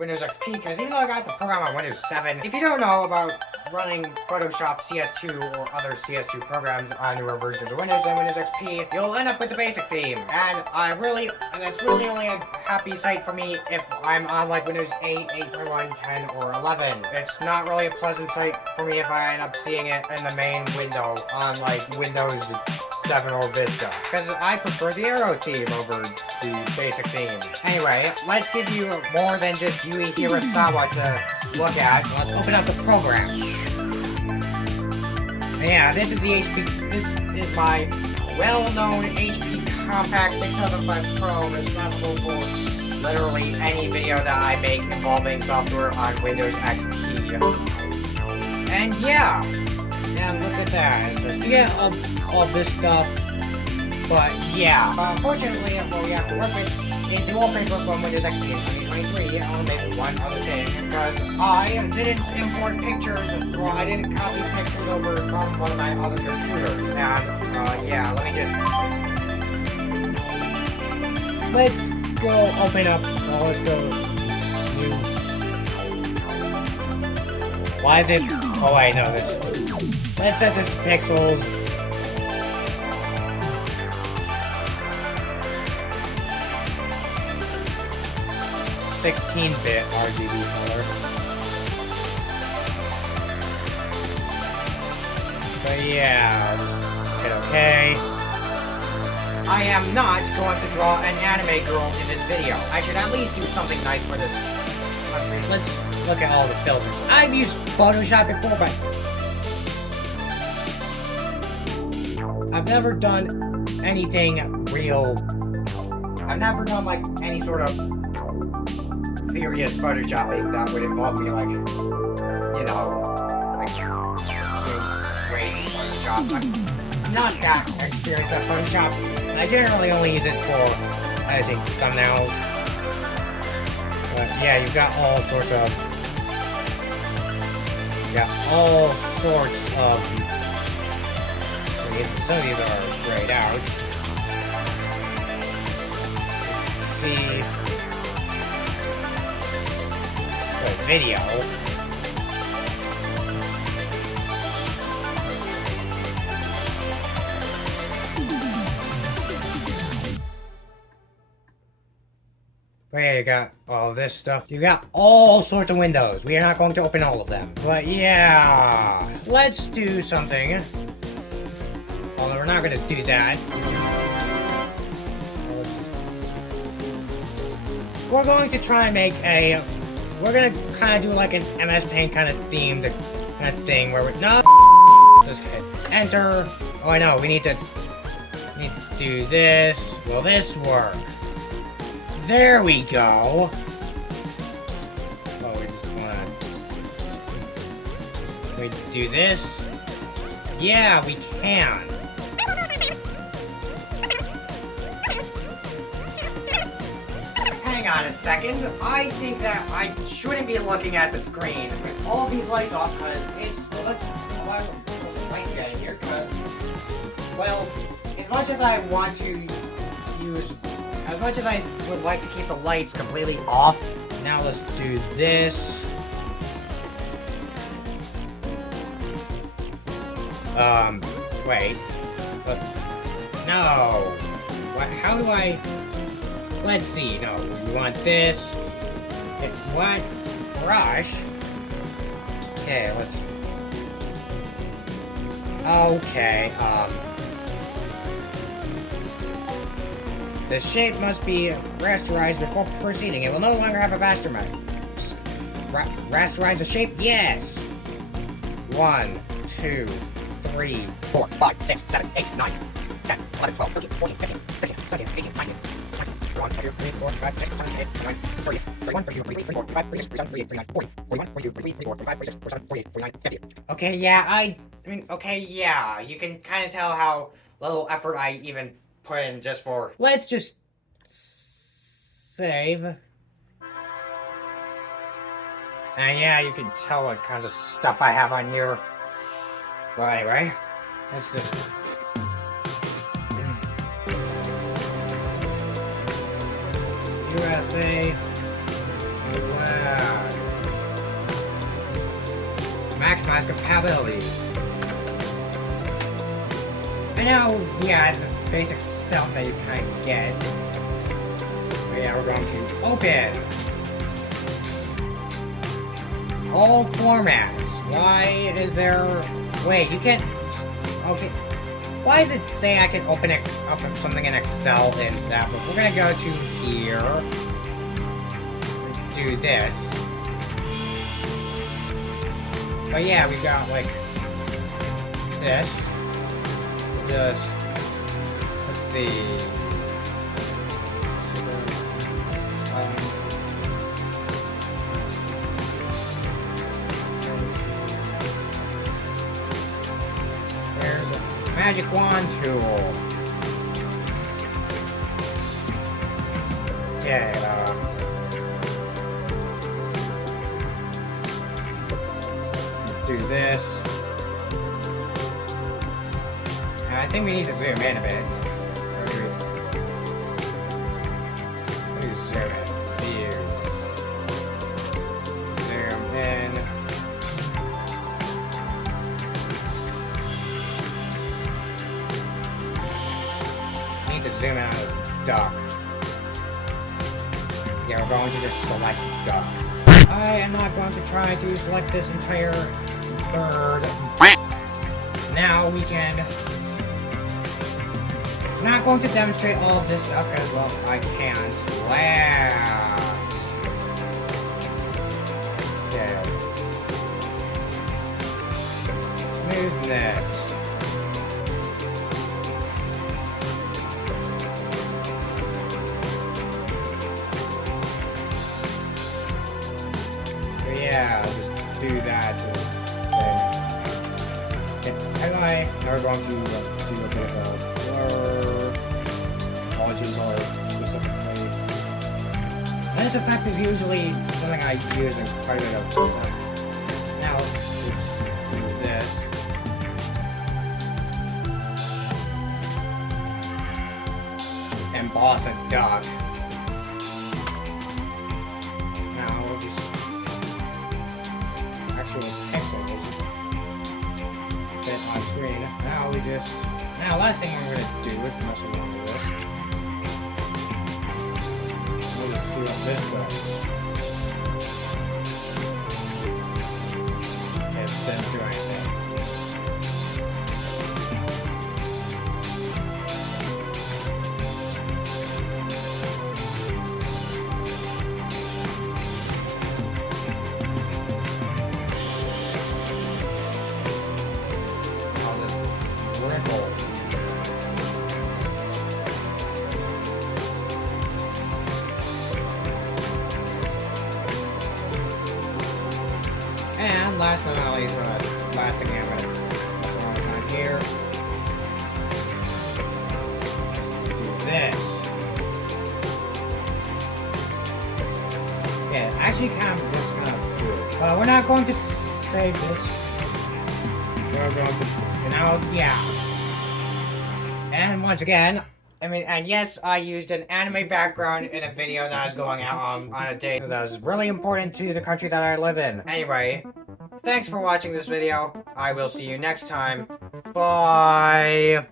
Windows XP, because even though I got the program on Windows 7, if you don't know about running Photoshop CS2 or other CS2 programs on newer versions of Windows and Windows XP, you'll end up with the basic theme. And that's really only a happy sight for me if I'm on like Windows 8, 8.1, 10, or 11. It's not really a pleasant sight for me if I end up seeing it in the main window on like Windows 7 or Vista, because I prefer the arrow theme over the basic theme. Anyway, let's give you more than just Yui Hirasawa to look at. Let's open up the program. Yeah, this is the HP. This is my well-known HP Compact 6005 Pro, responsible for literally any video that I make involving software on Windows XP. And yeah. And look at that. So you get all this stuff, but yeah. Unfortunately, what we have to work with is the wallpaper from Windows XP in 2023. I'll make one other thing, because I didn't import pictures, or I didn't copy pictures over from one of my other computers. And yeah, let's go open up. Let's go. Why is it? Oh, I know this. Let's set this to pixels. 16-bit RGB color. But yeah, hit OK. I am not going to draw an anime girl in this video. I should at least do something nice for this country. Let's look at all the filters. I've used Photoshop before, but I've never done anything real. I've never done like any sort of serious photoshopping that would involve me like, you know, like doing crazy Photoshop. I'm not that experienced at Photoshop, and I generally only use it for editing thumbnails. But yeah, you've got all sorts of some of these are grayed out. See the video. But yeah, you got all this stuff. You got all sorts of windows. We are not going to open all of them. But yeah, let's do something. Although we're not going to do that. We're going to try and make a... We're going to kind of do like an MS Paint kind of themed kind of thing where we're... No! Just hit enter. Oh, I know. We need to do this. Will this work? There we go. Oh, we just want to... We do this. Yeah, we can. Hang on a second. I think that I shouldn't be looking at the screen with all these lights off, because it's... Well, let's light get in here, because... Well, as much as I want to use... As much as I would like to keep the lights completely off, now let's do this. Wait. No. What? How do I... Let's see. No, we want this. What? Brush? Okay, let's... Okay, the shape must be rasterized before proceeding. It will no longer have a rastermize. Rasterize the shape? Yes! 1, 2, 3, 4, 5, 6, 7, 8, 9, 10, 11, 12, 13, 14, 15, 16, 17, 18, 19, 20, 21, 22, 23, 24, 25, 26, 27, 28, 29, 30, 31, 32, 33, 34, 35, 36, 37, 38, 39, 40, 41, 42, 43, 44, 45, 46, 47, 48, 49, 50. Okay, yeah, I mean, okay, yeah, you can kind of tell how little effort I even put in just for... Let's just save. And yeah, you can tell what kinds of stuff I have on here. Well, anyway, let's just... USA... Wow. maximize compatibility. I know, yeah, the basic stuff that you kind of get. But yeah, we're going to open. All formats. Why is there... Wait, you can't... Okay. Why does it say I can open something in Excel in that? But we're gonna go to here. Do this. But yeah, we got like this. Just let's see. There's a magic wand tool. Yeah. Do this. And I think we need to zoom in a bit. Let me zoom in. Here. Zoom in. I need to zoom out of the duck. Yeah, we're going to just select duck. I am not going to try to select this entire bird. Now we can... I'm not going to demonstrate all of this stuff as well as I can. Last. Okay. Smoothness. Yeah, I'll just do that. Anyway, now we're going to do a bit of a blur, apology blur specifically. And this effect is usually something I use in quite a bit of time. Now let's just do this. Emboss a duck. Now we'll just pixels fit on screen. Now we just... Now last thing we're gonna do is unless we want to do this. We'll just see what this does. It didn't do anything. And last but not least, last thing I'm going to put on time here. Do this. Yeah, actually kind of just going to do it. We're not going to save this. We're going to, now, yeah. And once again, and yes, I used an anime background in a video that was going out on a date that was really important to the country that I live in. Anyway, thanks for watching this video. I will see you next time. Bye!